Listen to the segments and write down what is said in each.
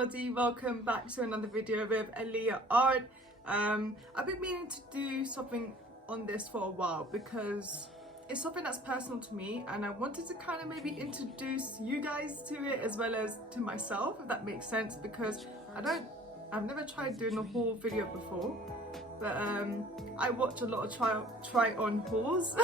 everybody, welcome back to another video with ALIYAH Art. I've been meaning to do something on this for a while because it's something that's personal to me, and I wanted to kind of maybe introduce you guys to it as well as to myself, if that makes sense, because I've never tried doing a haul video before, but I watch a lot of try on hauls.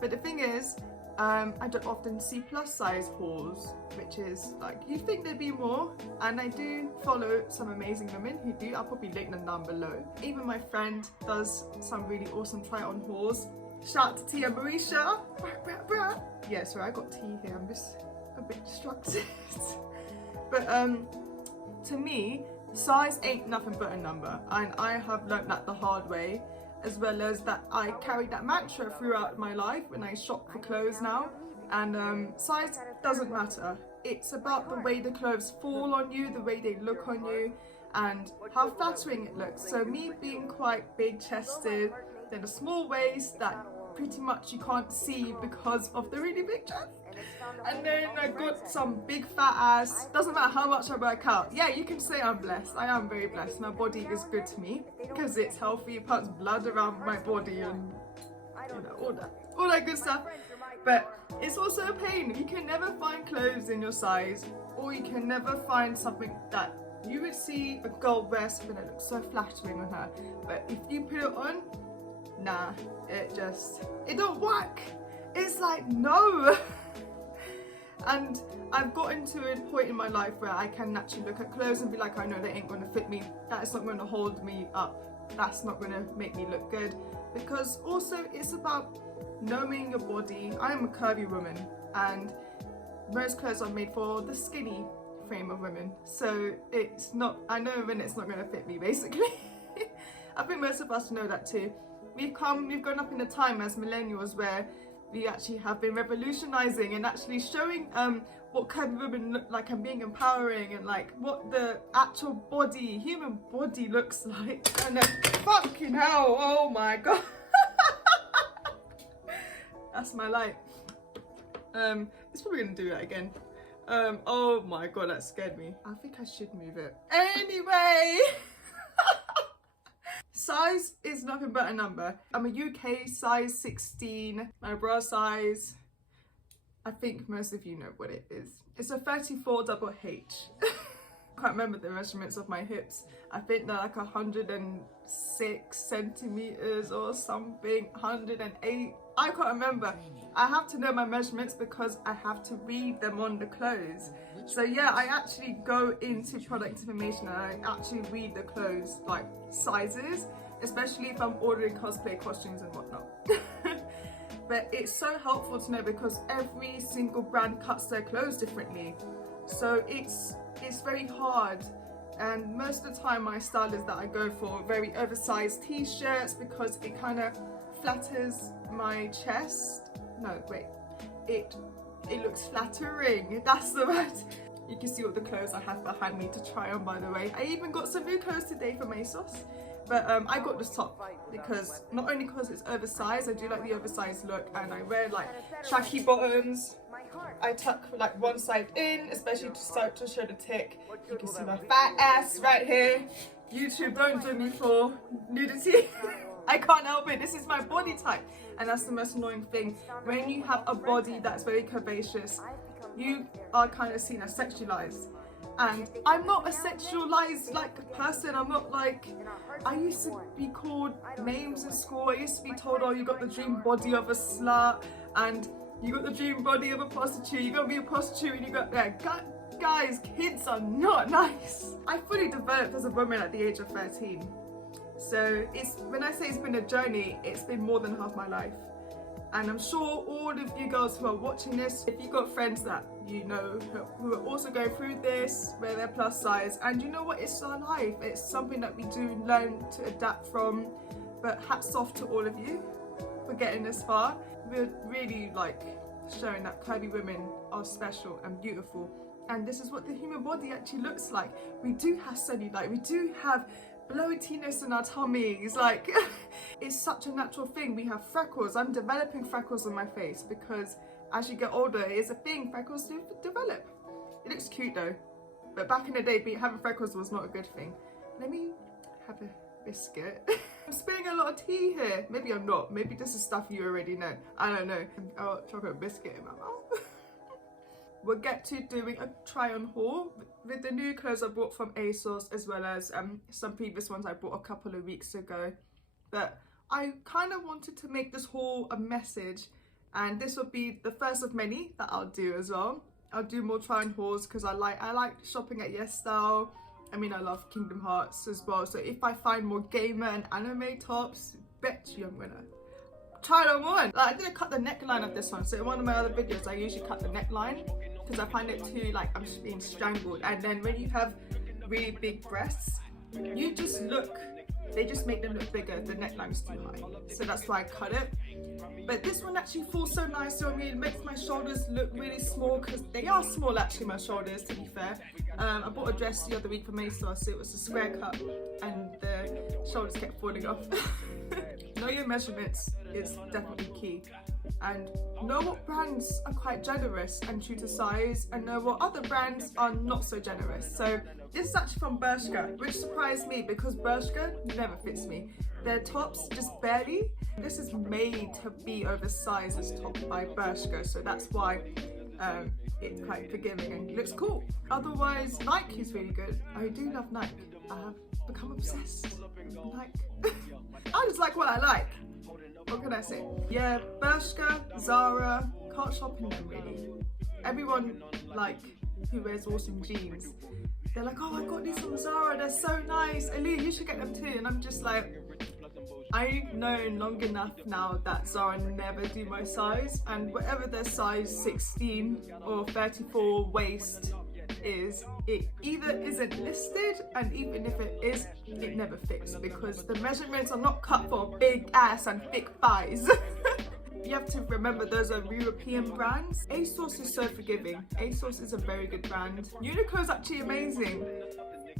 But the thing is, I don't often see plus size hauls, which is like, you think there'd be more, and I do follow some amazing women who do. I'll probably link them down below. Even my friend does some really awesome try on hauls. Shout out to Tia Marisha. Yeah, sorry, I got tea here, I'm just a bit distracted. But to me, size ain't nothing but a number, and I have learnt that the hard way, as well as that I carry that mantra throughout my life when I shop for clothes now. And size doesn't matter. It's about the way the clothes fall on you, the way they look on you, and how flattering it looks. So me being quite big chested, then a small waist that pretty much you can't see because of the really big chest, and then I got some big fat ass. Doesn't matter how much I work out. Yeah, you can say I'm blessed. I am very blessed. My body is good to me because it's healthy. It pumps blood around my body and you know, all that good stuff. But it's also a pain. You can never find clothes in your size, or you can never find something that you would see a girl wear something that looks so flattering on her, but if you put it on, nah, it don't work. It's like, no. And I've gotten to a point in my life where I can naturally look at clothes and be like, I know they ain't gonna fit me. That is not gonna hold me up. That's not gonna make me look good. Because also it's about knowing your body. I'm a curvy woman, and most clothes are made for the skinny frame of women. So it's not, I know when it's not gonna fit me, basically. I think most of us know that too. We've grown up in a time as millennials where we actually have been revolutionizing and actually showing what curvy women look like, and being empowering, and like what the actual body, human body looks like. And then fucking hell, oh my god. That's my light. It's probably gonna do that again. Oh my god, that scared me. I think I should move it. Anyway. Size is nothing but a number. I'm a UK size 16. My bra size, I think most of you know what it is. It's a 34 double H. Can't remember the measurements of my hips. I think they're like 106 centimeters or something, 108. I can't remember. I have to know my measurements because I have to read them on the clothes. So yeah, I actually go into product information and I actually read the clothes, like sizes, especially if I'm ordering cosplay costumes and whatnot. But it's so helpful to know because every single brand cuts their clothes differently. So it's very hard. And most of the time my style is that I go for very oversized t-shirts because it kind of flatters my chest. No, wait. It looks flattering. That's the word. You can see all the clothes I have behind me to try on, by the way. I even got some new clothes today from Asos. But I got this top because not only because it's oversized, I do like the oversized look, and I wear like tracky bottoms. I tuck like one side in, especially to start to show the tick. You can see my fat ass right here. YouTube, don't do me for nudity. I can't help it. This is my body type, and that's the most annoying thing. When you have a body that's very curvaceous, you are kind of seen as sexualized. And I'm not a sexualized like person. I'm not like, I used to be called names in school. I used to be told, oh, you got the dream body of a slut, and you got the dream body of a prostitute. You gotta be a prostitute and you got there. Guys, kids are not nice. I fully developed as a woman at the age of 13. So when I say it's been a journey, it's been more than half my life. And I'm sure all of you girls who are watching this, if you've got friends that you know who are also going through this, where they're plus size, and you know what, it's our life. It's something that we do learn to adapt from. But hats off to all of you for getting this far. We're really like showing that curvy women are special and beautiful. And this is what the human body actually looks like. We do have cellulite, we do have bloatiness in our tummies, like it's such a natural thing. We have freckles. I'm developing freckles on my face because as you get older, it's a thing, freckles do develop. It looks cute though. But back in the day, having freckles was not a good thing. Let me have a biscuit. I'm spilling a lot of tea here. Maybe I'm not. Maybe this is stuff you already know. I don't know. Oh, chocolate biscuit in my mouth. We'll get to doing a try on haul with the new clothes I bought from Asos, as well as some previous ones I bought a couple of weeks ago. But I kind of wanted to make this haul a message, and this will be the first of many that I'll do as well. I'll do more try on hauls because I like shopping at Yes Style. I mean, I love Kingdom Hearts as well. So if I find more gamer and anime tops, bet you I'm gonna try them on. Like, I didn't cut the neckline of this one. So in one of my other videos, I usually cut the neckline because I find it too, like, I'm just being strangled. And then when you have really big breasts, you just look, they just make them look bigger. The neckline's too high. So that's why I cut it. But this one actually falls so nice on me. It makes my shoulders look really small, because they are small actually, my shoulders, to be fair. I bought a dress the other week from Asos. It was a square cut and the shoulders kept falling off. Know your measurements is definitely key. And know what brands are quite generous and true to size, and know what other brands are not so generous. So this is actually from Bershka, which surprised me because Bershka never fits me. Their tops just barely. This is made to be oversized as top by Bershka, so that's why it's quite forgiving and looks cool. Otherwise, Nike is really good. I do love Nike. I have become obsessed with Nike. I just like what I like. What can I say? Yeah, Bershka, Zara, can't shop in them really. Everyone like who wears awesome jeans, they're like, oh, I got these from Zara, they're so nice. ALIYAH, you should get them too. And I'm just like, I've known long enough now that Zara never do my size, and whatever their size 16 or 34 waist is, it either isn't listed, and even if it is, it never fits because the measurements are not cut for big ass and thick thighs. You have to remember those are European brands. Asos is so forgiving. Asos is a very good brand. Uniqlo is actually amazing.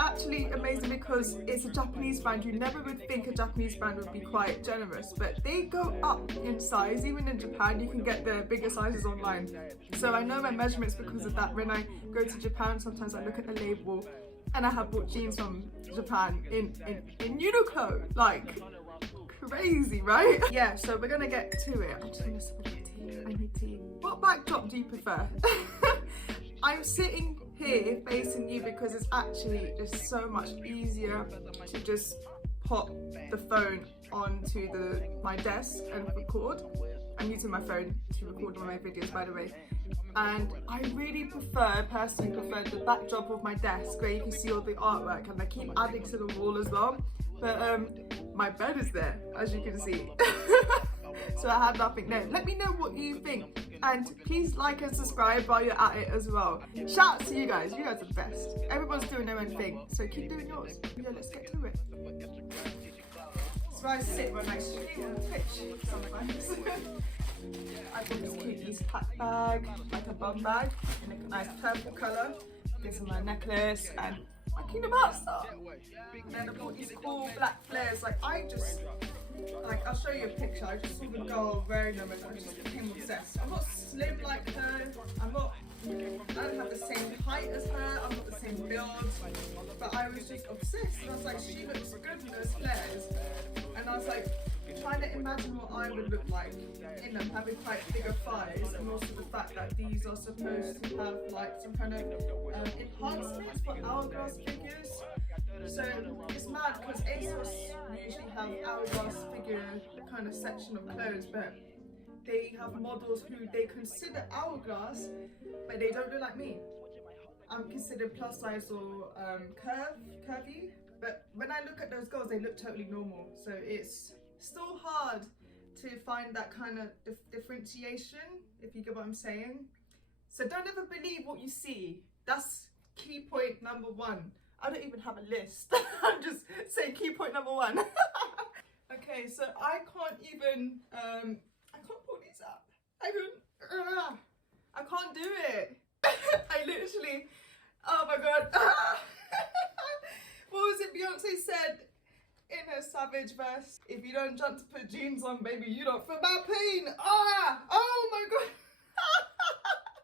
Actually amazing because it's a Japanese brand. You never would think a Japanese brand would be quite generous, but they go up in size. Even in Japan, you can get the bigger sizes online. So I know my measurements because of that. When I go to Japan, sometimes I look at the label, and I have bought jeans from Japan in Uniqlo. Like, crazy, right? Yeah, so we're gonna get to it. I'm just gonna sip a bit of tea. I need tea. What backdrop do you prefer? I'm sitting here facing you because it's actually just so much easier to just pop the phone onto my desk and record. I'm using my phone to record all my videos, by the way. And I really personally prefer the backdrop of my desk where you can see all the artwork, and I keep adding to the wall as well. But my bed is there, as you can see. So I have nothing there. Let me know what you think, and please like and subscribe while you're at it as well. Shout out to you guys are the best. Everyone's doing their own thing, so keep doing yours. Yeah, let's get to it. So I sit when I stream on Twitch sometimes. I got this cute East pack bag, like a bum bag, in a nice purple colour. This is my necklace and my Kingdom Hearts stuff. And then I bought these cool black flares. Like, I'll show you a picture. I just saw the girl wearing them and I just became obsessed. I'm not slim like her. I don't have the same height as her. I'm not the same build. But I was just obsessed. And I was like, she looks good in those flares. And I was like, trying to imagine what I would look like in them, having quite bigger thighs, and also the fact that these are supposed to have like some kind of enhancements for hourglass figures. So it's mad because Asos usually have hourglass figure kind of section of clothes, but they have models who they consider hourglass, but they don't look like me. I'm considered plus size or curvy, but when I look at those girls, they look totally normal. So it's still hard to find that kind of differentiation, if you get what I'm saying. So don't ever believe what you see. That's key point number one. I don't even have a list. I'm just saying key point number one. Okay, so I can't even, I can't pull these up. I can't do it. I literally, oh my God. What was it Beyonce said in her Savage verse? If you don't jump to put jeans on, baby, you don't feel my pain. Oh my God.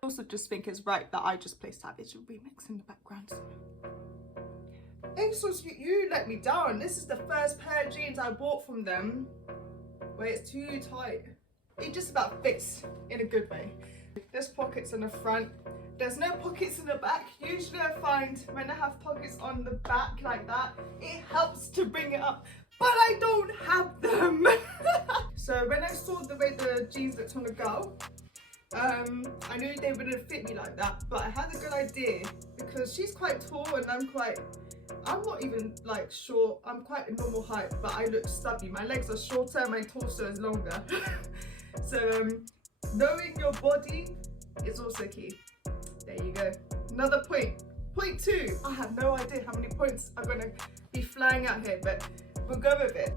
I also just think it's right that I just play Savage remix in the background. ASOS, you let me down. This is the first pair of jeans I bought from them where it's too tight. It just about fits in a good way. There's pockets in the front. There's no pockets in the back. Usually I find when I have pockets on the back like that, it helps to bring it up. But I don't have them. So when I saw the way the jeans looked on the girl, I knew they wouldn't fit me like that, but I had a good idea because she's quite tall and I'm not even like short. I'm quite a normal height, but I look stubby. My legs are shorter, my torso is longer. So knowing your body is also key. There you go. Another point. Point 2. I have no idea how many points are going to be flying out here, but we'll go with it.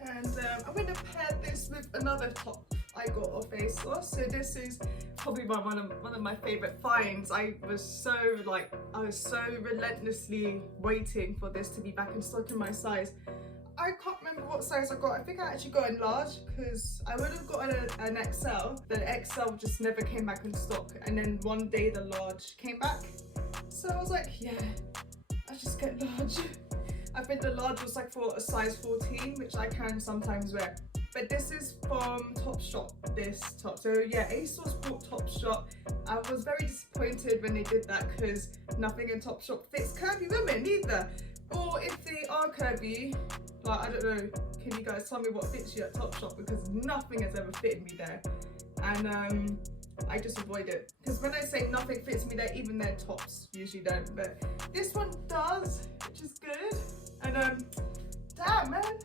And I'm going to pair this with another top I got off ASOS. So this is probably one of my favourite finds. I was so relentlessly waiting for this to be back in stock in my size. I can't remember what size I got. I think I actually got a large because I would have got an XL. The XL just never came back in stock, and then one day the large came back. So I was like, yeah, I'll just get large. I think the large was like for a size 14, which I can sometimes wear. But this is from Topshop, this top. So yeah, ASOS bought Topshop. I was very disappointed when they did that because nothing in Topshop fits curvy women either. Or if they are curvy, like, I don't know, can you guys tell me what fits you at Topshop, because nothing has ever fitted me there. And I just avoid it. Because when I say nothing fits me there, even their tops usually don't. But this one does, which is good. And damn man,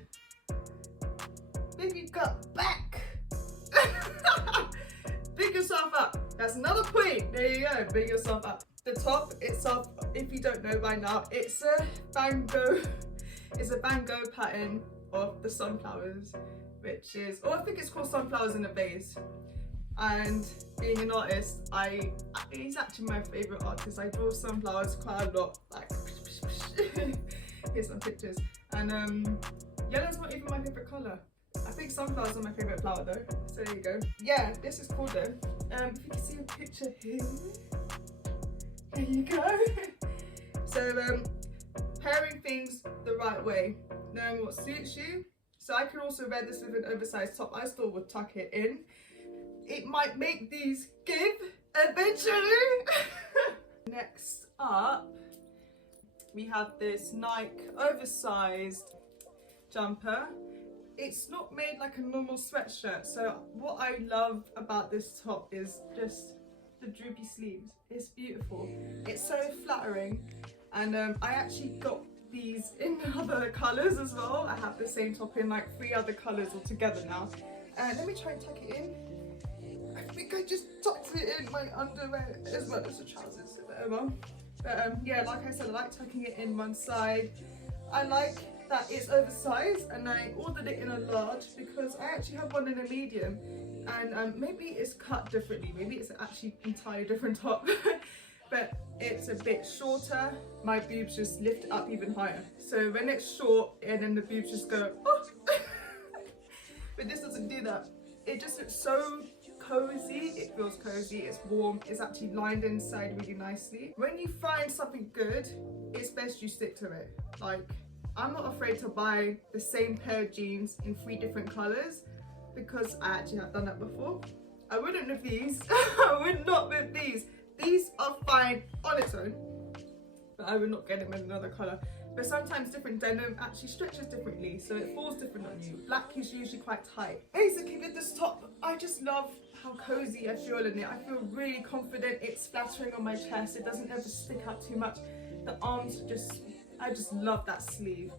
baby got back. Big yourself up. That's another point. There you go, big yourself up. The top itself, if you don't know by now, it's a Van Gogh pattern of the sunflowers, which is, oh, I think it's called Sunflowers in a Vase. And being an artist, he's actually my favourite artist. I draw sunflowers quite a lot, like, here's some pictures. And yellow's not even my favourite colour. I think sunflowers are my favourite flower though, so there you go. Yeah, this is cool though. If you can see a picture here, there you go. So pairing things the right way, knowing what suits you. So I can also wear this with an oversized top. I still would tuck it in. It might make these give eventually. Next up, we have this Nike oversized jumper. It's not made like a normal sweatshirt. So what I love about this top is just the droopy sleeves. It's beautiful. It's so flattering. And I actually got these in other colours as well. I have the same top in like 3 other colours altogether now. Let me try and tuck it in. I think I just tucked it in my underwear as well as the trousers, whatever. But yeah, like I said, I like tucking it in one side. I like that it's oversized, and I ordered it in a large because I actually have one in a medium, and maybe it's cut differently. Maybe it's actually entirely different top. But it's a bit shorter. My boobs just lift up even higher. So when it's short and then the boobs just go, oh. But this doesn't do that. It just looks so cozy. It feels cozy, it's warm, it's actually lined inside really nicely. When you find something good, it's best you stick to it. Like, I'm not afraid to buy the same pair of jeans in 3 different colours because I actually have done that before. I wouldn't with these. I would not with these. These are fine on its own, but I would not get them in another colour. But sometimes different denim actually stretches differently, so it falls different on you. Black is usually quite tight. Basically with this top, I just love how cozy I feel in it. I feel really confident. It's flattering on my chest. It doesn't ever stick out too much. The arms I just love that sleeve.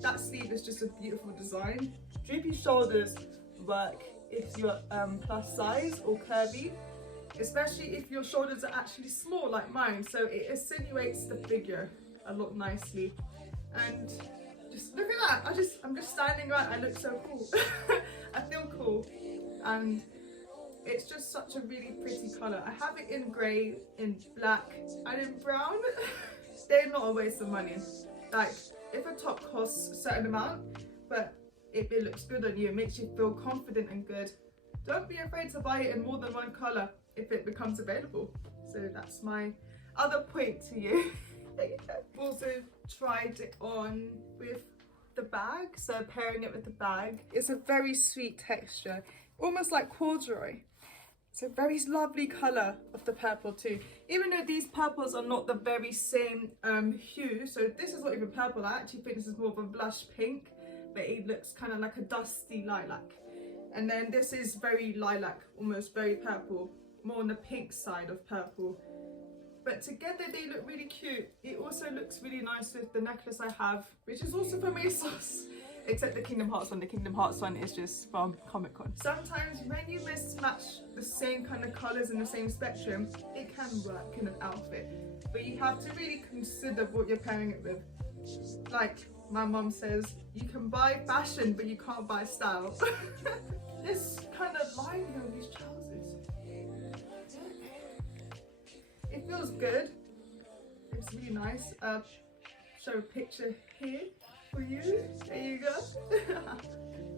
That sleeve is just a beautiful design. Droopy shoulders work if you're plus size or curvy, especially if your shoulders are actually small like mine. So it insinuates the figure a lot nicely. And just look at that. I'm just standing right. I look so cool. I feel cool. And it's just such a really pretty colour. I have it in grey, in black, and in brown. They're not a waste of money. Like, if a top costs a certain amount, but if it looks good on you, it makes you feel confident and good, don't be afraid to buy it in more than one colour if it becomes available. So that's my other point to you. Also, tried it on with the bag, so pairing it with the bag. It's a very sweet texture, almost like corduroy. It's a very lovely colour of the purple too. Even though these purples are not the very same hue, so this is not even purple, I actually think this is more of a blush pink, but it looks kind of like a dusty lilac. And then this is very lilac, almost very purple, more on the pink side of purple. But together they look really cute. It also looks really nice with the necklace I have, which is also from Asos. Except the Kingdom Hearts one. The Kingdom Hearts one is just from Comic Con. Sometimes when you mismatch the same kind of colours in the same spectrum, it can work in an outfit. But you have to really consider what you're pairing it with. Like my mum says, you can buy fashion, but you can't buy style. This kind of line here on these trousers. It feels good. It's really nice. Show a picture here for you. There you go.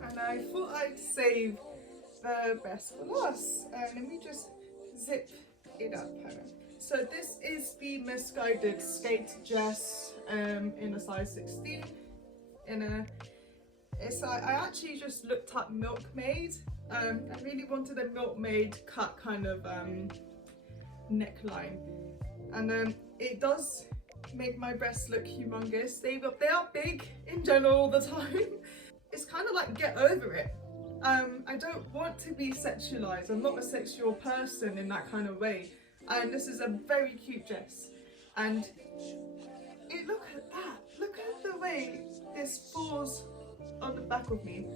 And I thought I'd save the best for last. Let me just zip it up. So this is the Misguided skate dress in a size 16. I actually just looked up Milkmaid. I really wanted a Milkmaid cut kind of neckline, and it does make my breasts look humongous. They are big in general all the time. It's kind of like, get over it. I don't want to be sexualized. I'm not a sexual person in that kind of way, and this is a very cute dress. And look at that, look at the way this falls on the back of me.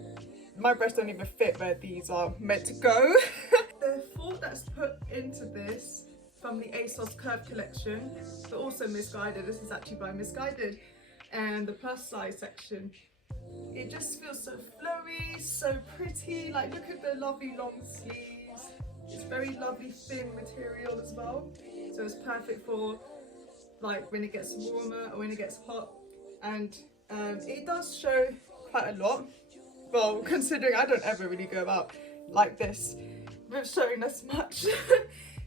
My breasts don't even fit where these are meant to go. The thought that's put into this from the Asos Curve collection, but also Misguided. This is actually by Misguided, and the plus size section. It just feels so flowy, so pretty. Like, look at the lovely long sleeves. It's very lovely thin material as well, so it's perfect for like when it gets warmer or when it gets hot. And it does show quite a lot. Well, considering I don't ever really go about like this with showing this much.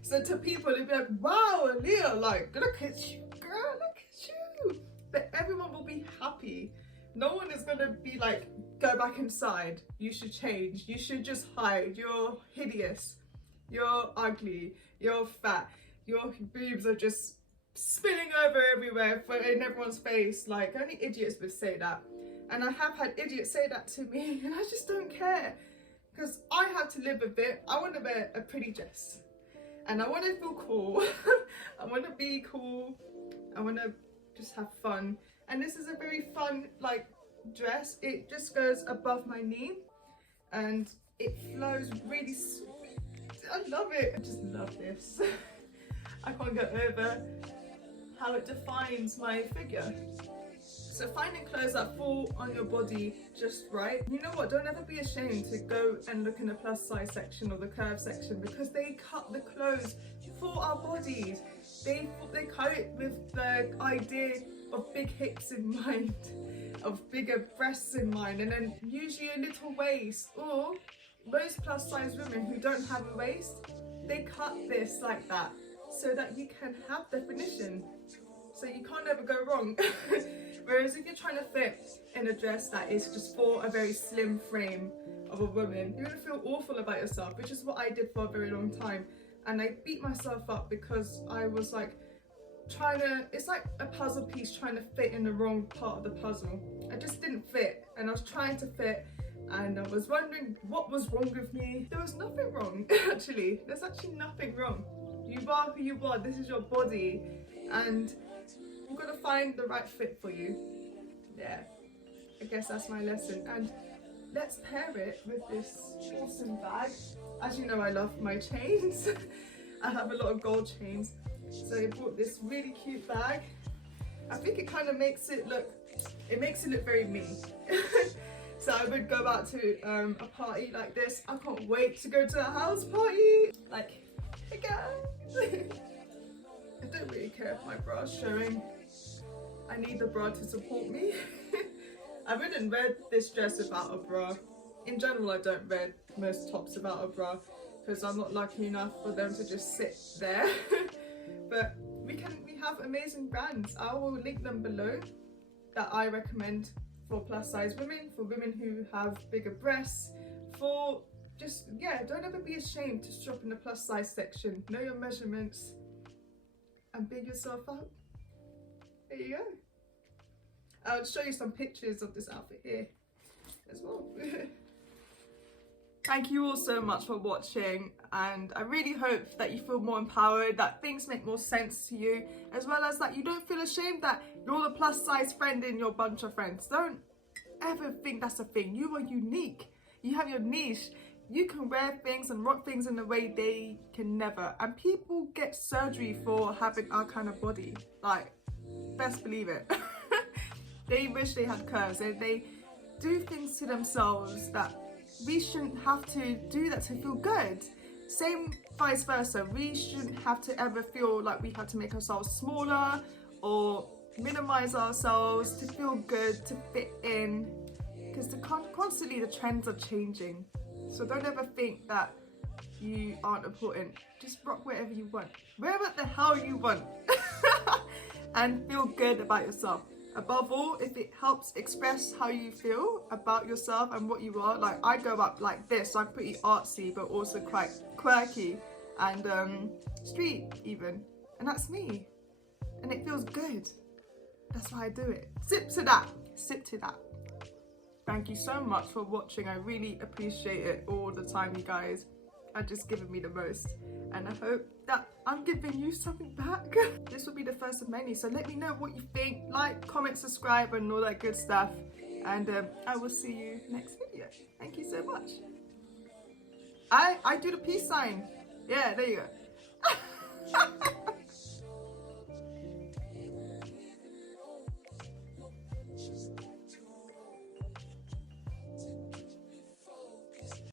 So to people, they'd be like, wow, ALIYAH, like, look at you, girl, look at you. But everyone will be happy. No one is going to be like, go back inside, you should change, you should just hide, you're hideous, you're ugly, you're fat, your boobs are just spilling over everywhere in everyone's face. Like, only idiots would say that. And I have had idiots say that to me, and I just don't care. Because I have to live with it. I want to wear a pretty dress. And I want to feel cool. I want to be cool. I want to just have fun. And this is a very fun, like, dress. It just goes above my knee. And it flows really sweet. I love it. I just love this. I can't get over how it defines my figure. So finding clothes that fall on your body just right. You know what, don't ever be ashamed to go and look in the plus size section or the curve section, because they cut the clothes for our bodies. They cut it with the idea of big hips in mind, of bigger breasts in mind, and then usually a little waist. Or most plus size women who don't have a waist, they cut this like that so that you can have definition. So you can't ever go wrong. Whereas if you're trying to fit in a dress that is just for a very slim frame of a woman, you're gonna feel awful about yourself, which is what I did for a very long time. And I beat myself up because I was like it's like a puzzle piece trying to fit in the wrong part of the puzzle. I just didn't fit, and I was trying to fit, and I was wondering what was wrong with me. There was nothing wrong, actually. There's actually nothing wrong. You are who you are, this is your body, and you've got to find the right fit for you. Yeah, I guess that's my lesson. And let's pair it with this awesome bag. As you know, I love my chains. I have a lot of gold chains. So I bought this really cute bag. I think it kind of makes it look very me. So I would go out to a party like this. I can't wait to go to a house party. Like, hey guys. I don't really care if my bra's showing. I need the bra to support me. I wouldn't wear this dress without a bra. In general, I don't wear most tops without a bra because I'm not lucky enough for them to just sit there. But we have amazing brands. I will link them below. that I recommend for plus size women, for women who have bigger breasts, for just, yeah, don't ever be ashamed to shop in the plus size section. Know your measurements and big yourself up. There you go. I'll show you some pictures of this outfit here as well. Thank you all so much for watching, and I really hope that you feel more empowered, that things make more sense to you, as well as that you don't feel ashamed that you're the plus size friend in your bunch of friends. Don't ever think that's a thing. You are unique. You have your niche. You can wear things and rock things in a way they can never. And people get surgery for having our kind of body. Like, best believe it. They wish they had curves. They do things to themselves that we shouldn't have to do that to feel good. Same vice versa. We shouldn't have to ever feel like we have to make ourselves smaller or minimize ourselves to feel good, to fit in, because constantly the trends are changing. So don't ever think that you aren't important. Just rock wherever you want, wherever the hell you want, and feel good about yourself. Above all, if it helps express how you feel about yourself and what you are, like I go up like this, I'm pretty artsy but also quite quirky and street even, and that's me, and it feels good. That's why I do it. Sip to that, sip to that. Thank you so much for watching. I really appreciate it all the time. You guys are just giving me the most, and I hope that I'm giving you something back. This will be the first of many, so let me know what you think. Like, comment, subscribe and all that good stuff, and I will see you next video. Thank you so much. I do the peace sign. Yeah, there you go.